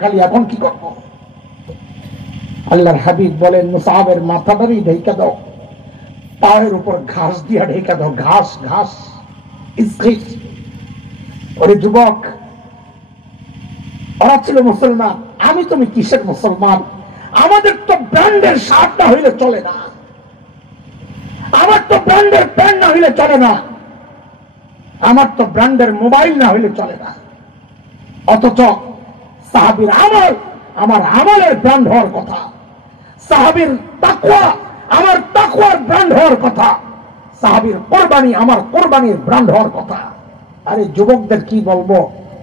খালি এখন কি করব? আল্লাহর হাবিব বলেন মুসাবের মাথাটারই ঢেকে দাও, পায়ের উপর ঘাস দিয়া ঢেকে দাও, ঘাস ঘাস। ওরে যুবক, ওরা ছিল মুসলমান, আমি তুমি কিসের মুসলমান? আমাদের তো ব্র্যান্ডের শার্ট না হইলে চলে না, আমার তো ব্র্যান্ডের প্যান্ট না হইলে চলে না, আমার তো ব্র্যান্ডের মোবাইল না হইলে চলে না। অথচ সাহাবীর আমল আমার আমলের ব্র্যান্ড হওয়ার কথা, সাহাবীর তাকওয়া আমার তাকওয়ার ব্র্যান্ড হওয়ার কথা, সাহাবীর কোরবানি আমার কোরবানির ব্র্যান্ড হওয়ার কথা। আরে যুবকদের কি বলবো,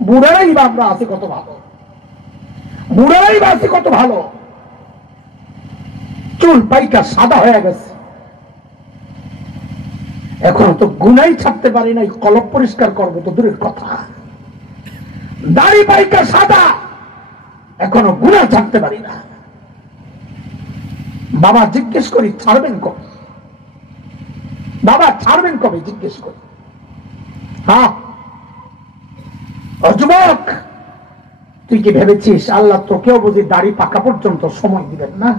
বুড়ারাই বা আমরা আছি কত ভালো, বুড়ারাই বা আছি কত ভালো, চুল পাইকা সাদা হয়ে গেছে, এখন তো গুনাই ছাড়তে পারি নাই, কলব পরিষ্কার করবো তো দূরের কথা। দাড়ি পাইকা সাদা, এখনো গুনাহ ছাড়তে পারি না। বাবা জিজ্ঞেস করি ছাড়বেন কবে, বাবা ছাড়বেন কবে জিজ্ঞেস করি। হ্যাঁ যুবক, তুই কি ভেবেছিস আল্লাহ তোকেও বুঝি দাড়ি পাকা পর্যন্ত সময় দিবেন না,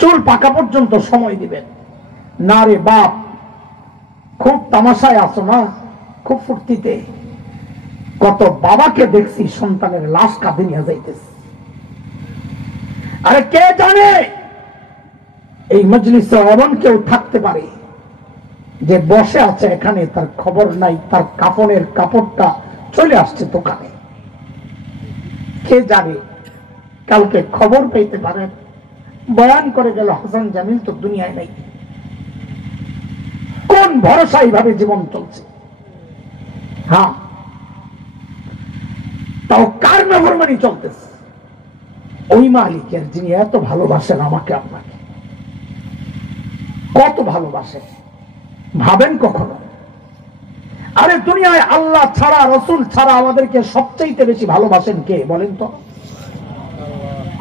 চুল পাকা পর্যন্ত সময় দিবেন না? রে বাপ, খুব তামাশায় আছো না, খুব ফুর্তিতে। কত বাবাকে দেখছি সন্তানের লাশ কাঁধে নিয়ে যাইতেছে। আরে কে জানে এই মজলিসে এমন কেউ থাকতে পারে যে বসে আছে এখানে, তার খবর নাই, তার কাফনের কাপড়টা চলে আসছে দোকানে। কে জানে কালকে খবর পেতে পারেন বয়ান করে গেল হাসান জামিল তো দুনিয়ায় নাই। কোন ভরসা এইভাবে জীবন চলছে? হ্যাঁ, তাও কার নাফরমানি চলতেছে? ওই মালিকের যিনি এত ভালোবাসেন আমাকে আপনাকে, কত ভালোবাসেন ভাবেন কখনো? আরে দুনিয়ায় আল্লাহ ছাড়া রসুল ছাড়া আমাদেরকে সবচাইতে বেশি ভালোবাসেন কে বলেন তো?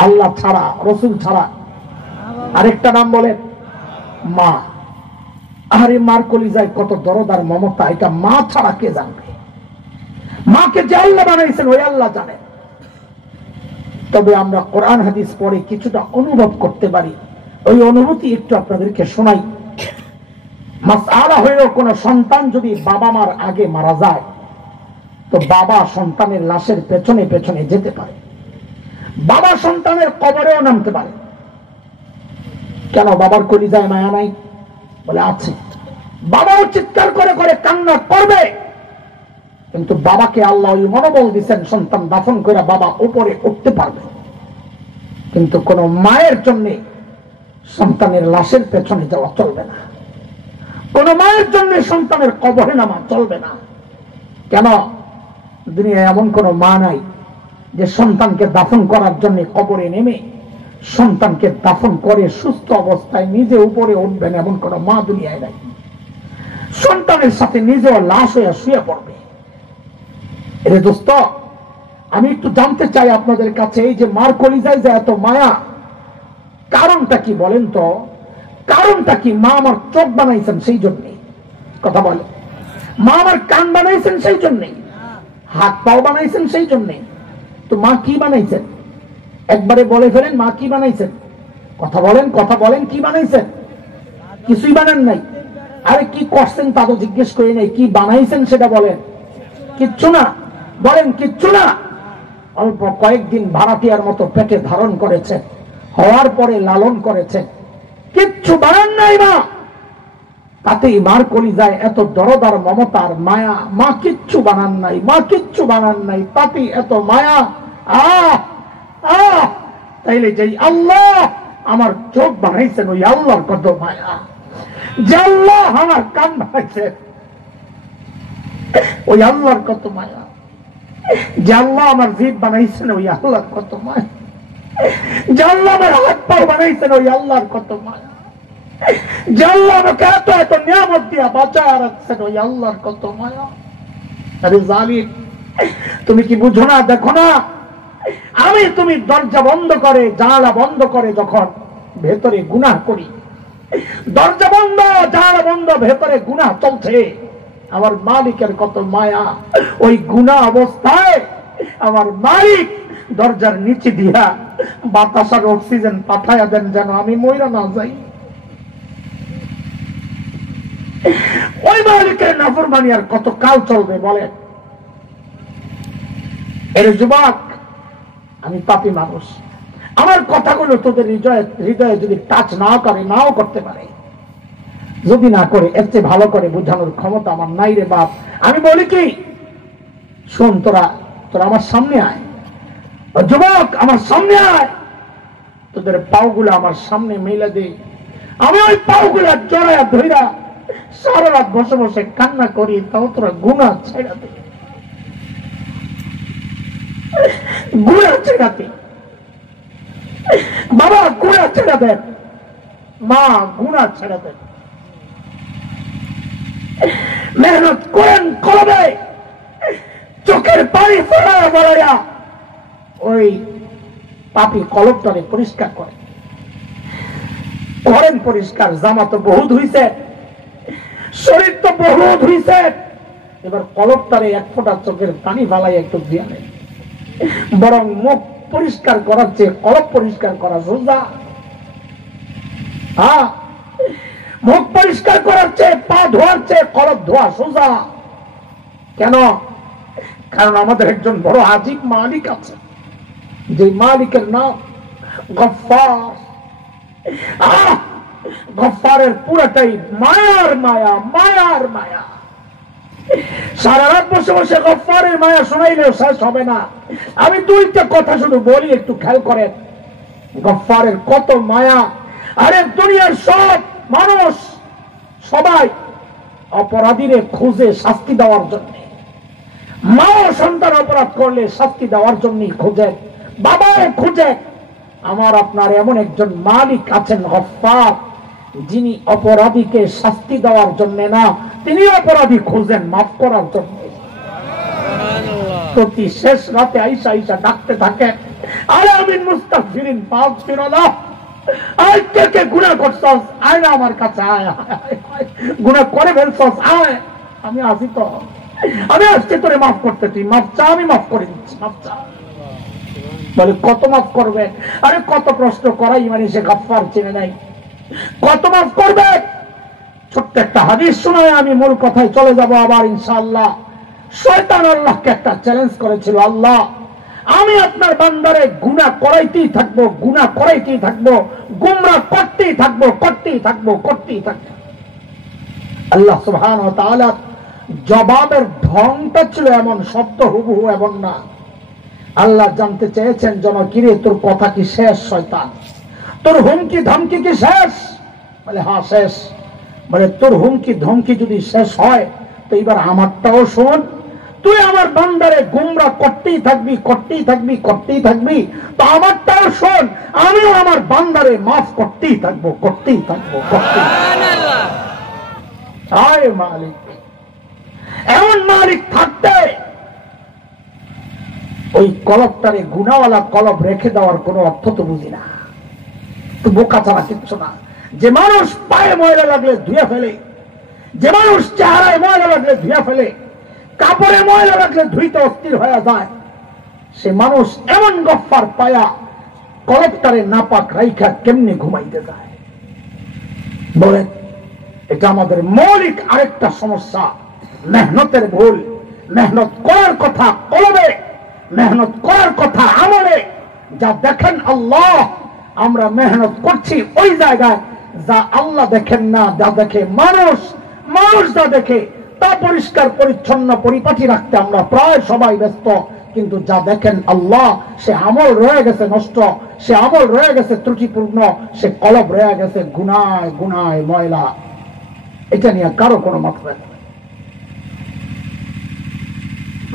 আল্লাহ ছাড়া রসুল ছাড়া আরেকটা নাম বলেন মা। আরে মার কলিজায় কত দরদ আর মমতা, এটা মা ছাড়া কে জানবে? মাকে যে আল্লাহ বানাইছেন ওই আল্লাহ জানেন। তবে আমরা কোরআন হাদিস পড়ে কিছুটা অনুভব করতে পারি, ওই অনুভূতি একটু আপনাদেরকে শোনাই। মাসআলা হলো কোন সন্তান যদি বাবা মার আগে মারা যায় তো বাবা সন্তানের লাশের পেছনে পেছনে যেতে পারে, বাবা সন্তানের কবরেও নামতে পারে। কেন? বাবার কলিজায় মায়া নাই বলে আছে। বাবাও চিৎকার করে করে কান্না করবে, কিন্তু বাবাকে আল্লাহ ওই মনোবল দিচ্ছেন সন্তান দাফন করে বাবা উপরে উঠতে পারবে। কিন্তু কোন মায়ের জন্য সন্তানের লাশের পেছনে যাওয়া চলবে না, কোন মায়ের জন্য সন্তানের কবরে নামা চলবে না। কেন? দুনিয়ায় এমন কোন মা নাই যে সন্তানকে দাফন করার জন্য কবরে নেমে সন্তানকে দাফন করে সুস্থ অবস্থায় নিজে উপরে উঠবেন, এমন কোন মা দুনিয়ায় নাই। সন্তানের সাথে নিজেও লাশ হয়ে শুয়ে পড়বে। এরে দোস্ত, আমি একটু জানতে চাই আপনাদের কাছে, এই যে মার কলিজায় যে এত মায়া, কারণটা কি বলেন তো? কারণটা কি? মা আমার চোখ বানাইছেন সেই জন্যে, কথা বলে। মা আমার কান বানাইছেন সেই জন্যে, হাত পাও বানাইছেন সেই জন্যে। তো মা কি বানাইছেন? একবারে বলে ফেলেন মা কি বানাইছেন। কথা বলেন, কথা বলেন, কি বানাইছেন? কিছুই বানান নাই। আরে কি করছেন তা তো জিজ্ঞেস করি নাই, কি বানাইছেন সেটা বলেন। কিচ্ছু না, বলেন কিচ্ছু না। অল্প কয়েকদিন ভাড়াটিয়ার মতো পেটে ধারণ করেছেন, হওয়ার পরে লালন করেছেন, কিচ্ছু বানান নাই মা। তাতেই মার কলিজায় এত দরদ আর মমতার মায়া। মা কিচ্ছু বানান নাই, মা কিচ্ছু বানান নাই, তাতেই এত মায়া। তাইলে যেই আল্লাহ আমার চোখ বানাইছেন ওই আল্লাহর কত মায়া। যে আল্লাহ আমার কান বানাইছেন ওই আল্লাহর কত মায়া। যে আল্লাহ আমার জিভ বানাইছেন ওই আল্লাহর কত মায়া। যে আল্লাহ আমার হাত পা বানাইছেন ওই আল্লাহর কত মায়া। যে আল্লাহ আমাকে এত এত নিয়ামত দিয়া বাঁচায় রাখছেন ওই আল্লাহর কত মায়া। আরে জালিম, তুমি কি বুঝো না? দেখো না, আমি তুমি দরজা বন্ধ করে জানালা বন্ধ করে যখন ভেতরে গুনাহ করি, দরজা বন্ধ জানালা বন্ধ ভেতরে গুনাহ চলছে, আমার মালিকের কত মায়া। ওই গুনাহ অবস্থায় আমার মালিক দরজার নিচে দিয়া বাতাস আর অক্সিজেন পাঠাইয়া দেন যেন আমি মইরা না যাই। ওই মালিকের নাফরমানি আর কত কাল চলবে বলেন? এর যুবক, আমি পাপী মানুষ, আমার কথাগুলো তোদের হৃদয়ে যদি টাচ না করে, নাও করতে পারে, যদি না করে এর চেয়ে ভালো করে বোঝানোর ক্ষমতা আমার নাই রে বাপ। আমি বলি কি, শোন, তোরা আমার সামনে আয়, যুবক আমার সামনে আয়, তোদের পাওগুলো আমার সামনে মেলে দে, আমি ওই পাওগুলা জড়াইয়া ধইরা সারা রাত বসে বসে কান্না করি, তাও তোরা গুনাহ ছেড়া দে, গুনাহ ছেড়া দে বাবা, গুনাহ ছেড়া দেন মা, গুনাহ ছেড়া দেন। মেহনত করেন কলবে, চোখের পানি ফেলায়া বলাইয়া ওই পাপী কলবটারে পরিষ্কার করেন পরিষ্কার। জামা তো বহুত হইছে, শরীর তো বহুত হইছে, এবার কলবটারে এক ফোঁটা চোখের পানি ফালাই একটু দিয়ে নেন। বরং মুখ পরিষ্কার করার চেয়ে কলব পরিষ্কার করা সোজা। হ্যাঁ, মুখ পরিষ্কার করার চেয়ে, পা ধোয়ার চেয়ে কলব ধোয়া সোজা। কেন? কারণ আমাদের একজন বড় আজীব মালিক আছে, যে মালিকের নাম গফফার। গফফারের পুরাটাই মায়ার মায়া, মায়ার মায়া। সারা রাত বসে বসে গফফারের মায়া শোনাইলেও শেষ হবে না। আমি দুইটা কথা শুধু বলি, একটু খেয়াল করেন। গফফারের কত মায়া! আরে দুনিয়ার সব মানুষ সবাই অপরাধীরে খুঁজে শাস্তি দেওয়ার জন্য, মা সন্তান অপরাধ করলে শাস্তি দেওয়ার জন্যই খোঁজে, বাবাও খোঁজে। আমার আপনার এমন একজন মালিক আছেন গফফার, যিনি অপরাধীকে শাস্তি দেওয়ার জন্য না, তিনি অপরাধী খুঁজেন মাফ করার জন্য। প্রতি শেষ রাতে আইসা আইসা ডাকতে থাকে, আরে আমিন মুস্তাগফিরিন ফাগফিরুল্লাহ, আয় কে কে গুনাহ করছস, আয় না আমার কাছে, আয় গুনাহ করে ফেলছস, আয়, আমি আসি তো, আমি আজকে তোরে মাফ করতে, তুই মাফ চা, আমি মাফ করে দিচ্ছি, মাফ চা। বলে কত মাফ করবে? আরে কত প্রশ্ন করাই মানে সে গফফার চিনে নাই, কত মাফ করবে? ছোট্ট একটা হাদিস শোনায় আমি মূল কথায় চলে যাব আবার ইনশাআল্লাহ। শয়তান আল্লাহকে একটা চ্যালেঞ্জ করেছিল, আল্লাহ আমি আপনার বান্দারে গুনাহ করাইতেই থাকবো, গুনাহ করাইতেই থাকবো, গুমরাহ করতেই থাকবো, করতেই থাকবো, করতেই থাকবো। আল্লাহ সুবহানাহু ওয়া তাআলা জবাবের ঢংটা ছিল এমন, শব্দ হুবহু এমন না। আল্লাহ জানতে চেয়েছেন, যেন কিরে তোর কথা কি শেষ শয়তান? তোর হুমকি ধমকি কি শেষ? বলে হ্যাঁ শেষ। বলে তোর হুমকি ধমকি যদি শেষ হয়, তো এবার আমারটাও শোন। তুই আমার বান্দারে গুমরাহ করতেই থাকবি, করতেই থাকবি, করতেই থাকবি, তো আমারটাও শোন, আমিও আমার বান্দারে মাফ করতেই থাকবো, করতেই থাকবো, করতেই থাকবো। আয় মালিক, এমন মালিক থাকতে ওই কলবটারে গুনাহওয়ালা কলব রেখে দেওয়ার কোনো অর্থ তো বুঝি না, তো বোকা ছাড়া কিচ্ছু না। যে মানুষ পায়ে ময়লা লাগলে ধুয়ে ফেলে, যে মানুষ চেহারায় ময়লা লাগলে ধুয়ে ফেলে, কাপড়ে ময়লা লাগলে ধুইতে অস্থির হয়ে যায়, সে মানুষ এমন গফফার পায়া কলবটারে নাপাক রাইখা কেমনে ঘুমাইতে যায়? বলে এটা আমাদের মৌলিক আরেকটা সমস্যা, মেহনতের ভুল। মেহনত করার কথা কলবে, মেহনত করার কথা আমলে। যা দেখেন আল্লাহ, আমরা মেহনত করছি ওই জায়গায় যা আল্লাহ দেখেন না, যা দেখে মানুষ, মানুষ যা দেখে তা পরিষ্কার পরিচ্ছন্ন পরিপাটি রাখতে আমরা প্রায় সবাই ব্যস্ত। কিন্তু যা দেখেন আল্লাহ, সে আমল রয়ে গেছে নষ্ট, সে আমল রয়ে গেছে ত্রুটিপূর্ণ, সে কলব রয়ে গেছে গুনায় গুনায় ময়লা। এটা নিয়ে কারো কোনো মত নেই।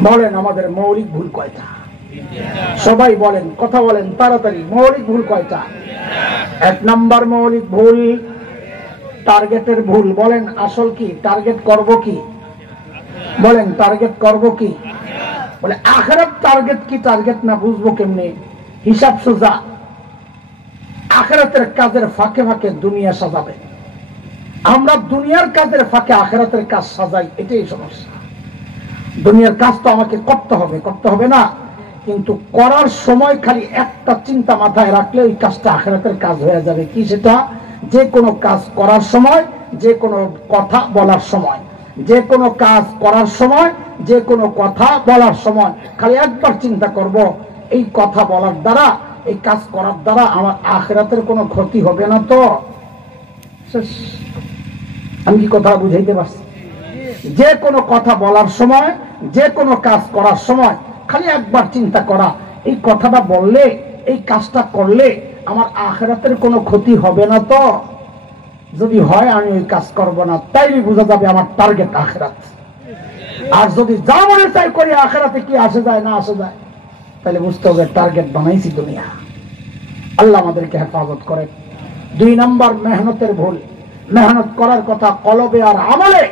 বলেন আমাদের মৌলিক ভুল কয়টা? সবাই বলেন, কথা বলেন তাড়াতাড়ি। মৌলিক ভুল কয়টা? এক নাম্বার মৌলিক ভুল টার্গেটের ভুল। বলেন আসল কি? টার্গেট করব কি? বলেন টার্গেট করব কি? বলে আখিরাত টার্গেট কি টার্গেট না বুঝবো কেমনে? হিসাব সোজা, আখিরাতের কাজের ফাঁকে ফাঁকে দুনিয়া সাজাবে। আমরা দুনিয়ার কাজের ফাঁকে আখিরাতের কাজ সাজাই, এটাই সমস্যা। দুনিয়ার কাজ তো আমাকে করতে হবে, করতে হবে না? কিন্তু করার সময় খালি একটা চিন্তা মাথায় রাখলে ওই কাজটা আখিরাতের কাজ হয়ে যাবে। কি সেটা? যে কোনো কাজ করার সময়, যে কোনো কথা বলার সময়, যে কোনো কাজ করার সময়, যে কোনো কথা বলার সময় খালি একবার চিন্তা করব, এই কথা বলার দ্বারা, এই কাজ করার দ্বারা আমার আখিরাতের কোনো ক্ষতি হবে না তো? আমি কি কথা বুঝাইতে পারছি? যে কোনো কথা বলার সময়, যে কোনো কাজ করার সময় খালি একবার চিন্তা করা, এই কথাটা বললে, এই কাজটা করলে আমার আখিরাতের কোনো ক্ষতি হবে না তো? যদি হয় আমি ওই কাজ করব না, তাইলে বোঝা যাবে আমার টার্গেট আখিরাত। আর যদি যা মনে চাই করি আখিরাতে কি আসে যায় না আসে যায়, তাহলে বুঝতে হবে টার্গেট বানাইছি দুনিয়া। আল্লাহ আমাদেরকে হেফাজত করে। 2 নম্বর মেহনতের ভুল। মেহনত করার কথা কলবে আর আমলে,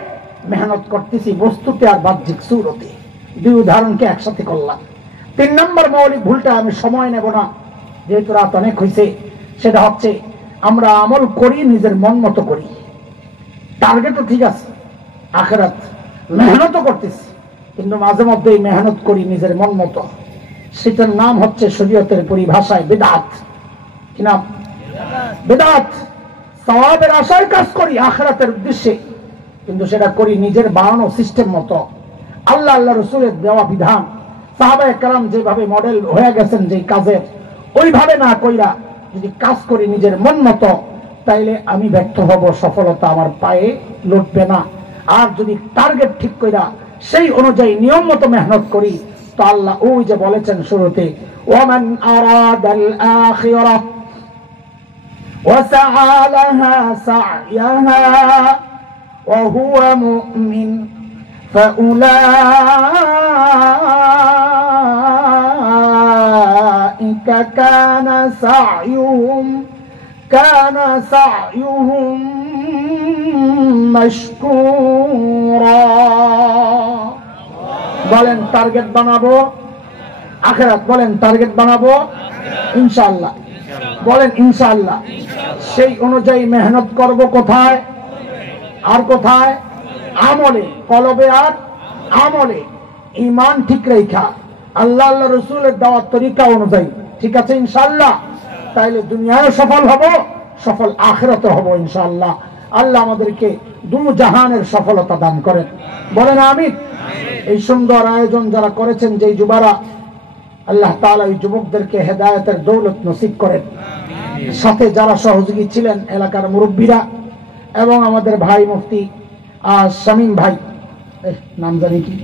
মেহনত করতেছি বস্তুতে আর বাহ্যিক সুরতে। 2 উদাহরণকে একসাথে করলাম। 3 নম্বর মৌলিক ভুলটা আমি সময় নেব না, যেহেতু রাত অনেক হয়েছে, সেটা হচ্ছে আমরা আমল করি নিজের মন মতো করি। টার্গেটও ঠিক আছে আখিরাত, মেহনতও করতেছি, কিন্তু মাঝে মধ্যেই মেহনত করি নিজের মন মতো। সেটার নাম হচ্ছে শরীয়তের পরিভাষায় বিদআত। কি নাম? বিদআত। সওয়াবের আশায় কাজ করি আখিরাতের উদ্দেশ্যে, কিন্তু সেটা করি নিজের বানানো সিস্টেম মতো। আল্লাহ আল্লাহ রাসূলের দেওয়া বিধান, সাহাবায়ে কেরাম যেভাবে মডেল হয়ে গেছেন যে কাজের, ওইভাবে না কইরা যদি কাজ করি নিজের মন মতো, তাইলে আমি ব্যর্থ হব, সফলতা আমার পায়ে লুটবে না। আর যদি টার্গেট ঠিক কইরা সেই অনুযায়ী নিয়ম মতো মেহনত করি, তো আল্লাহ ওই যে বলেছেন শুরুতে, ওয়ামান আরাদাল আখিরাহ وسعى لها سعيها وهو مؤمن فأولئك كان سعيهم مشكورا। বলেন টার্গেট বানাবো আখিরাত, বলেন টার্গেট বানাবো ইনশাআল্লাহ, বলেন ইনশাআল্লাহ। সেই অনুযায়ী মেহনত করব কোথায় আর কোথায়? আমলে, কলবে আর আমলে। ঈমান ঠিক রেখা আল্লাহ আল্লাহ রাসূলের দেওয়া তরিকা অনুযায়ী, ঠিক আছে ইনশাআল্লাহ, তাইলে দুনিয়ায় সফল হব, সফল আখিরাতে হব ইনশাআল্লাহ। আল্লাহ আমাদেরকে 2 জাহানের সফলতা দান করেন, বলেন আমিন। এই সুন্দর আয়োজন যারা করেছেন, যেই যুবরা, আল্লাহ তাআলা এই যুবকদেরকে হেদায়েতের দৌলত নসিব করেন। সাথে যারা সহযোগী ছিলেন, এলাকার মুরব্বীরা এবং আমাদের ভাই মুফতি শামীম ভাই, নাম জানি কি,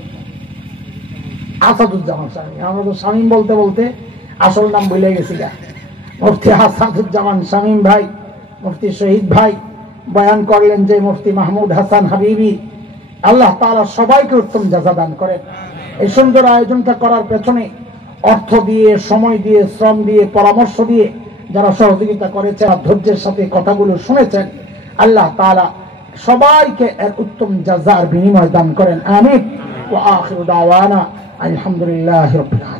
আসাদুজ্জামান শামীম। আমরা তো শামীম বলতে বলতে আসল নাম ভুলে গেছি। মুফতি আসাদুজ্জামান শামীম ভাই, মুফতি শহীদ ভাই বয়ান করলেন যে মুফতি মাহমুদ হাসান হাবিবি, আল্লাহ তাআলা সবাইকে উত্তম জাযা দান করেন। এই সুন্দর আয়োজনটা করার পেছনে অর্থ দিয়ে, সময় দিয়ে, শ্রম দিয়ে, পরামর্শ দিয়ে যারা সহযোগিতা করেছেন, ধৈর্যের সাথে কথাগুলো শুনেছেন, আল্লাহ তাআলা সবাইকে এর উত্তম জাযার বিনিময় দান করেন, আমিন। ওয়া আখিরু দাওয়ানা আলহামদুলিল্লাহি রাব্বিল আলামিন।